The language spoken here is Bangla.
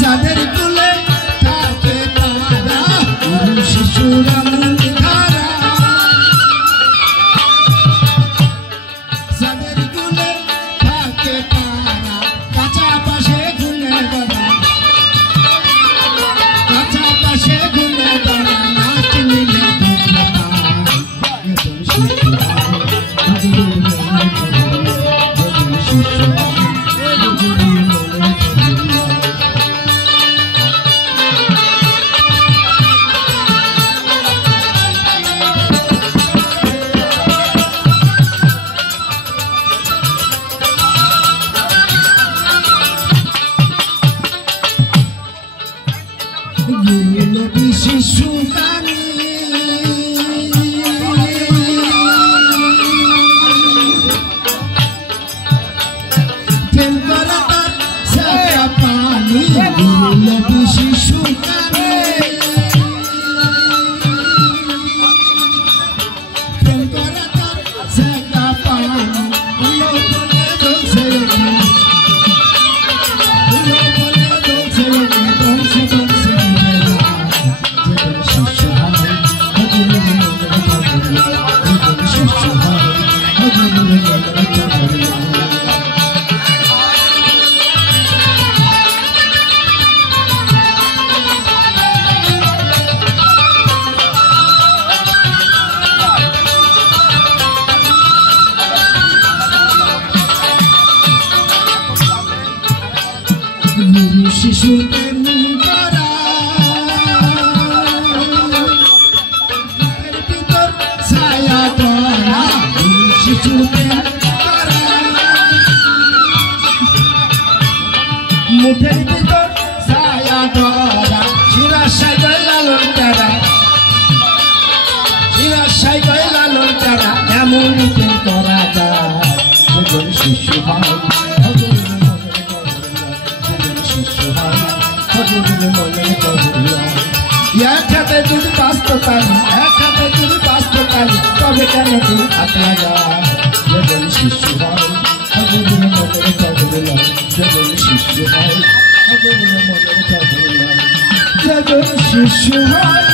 যাদের কুলে থাকে তারা শিশুরা মুনি ধারা যাদের কুলে থাকে তারা কাঁচা পাশে গুনে দাঁড়া কাঁচা পাশে গুনে দাঁড়া নাচ মিলে শিশু কানি প্রেম করা তার সারা পানি নবী শিশু কানি প্রেম করা তার সারা পানি বলে দোষে শিশু প্রেম করা ভিতর ছায়া করা শিশু প্রেম করা মুঠের ভিতর ছায়া করা শিরাশাই গয় লালন তারা শিরাশাই গয় লালন তারা এমন প্রেম করা যায় শিশু হয় এক হাতে যদি বাঁচতে পারি এক হাতে যদি বাঁচতে পারি তবে কেন তুমি হাত লাগায় শিশু হয় মনের কবর শিশু হয় মনের কবর শিশু হয়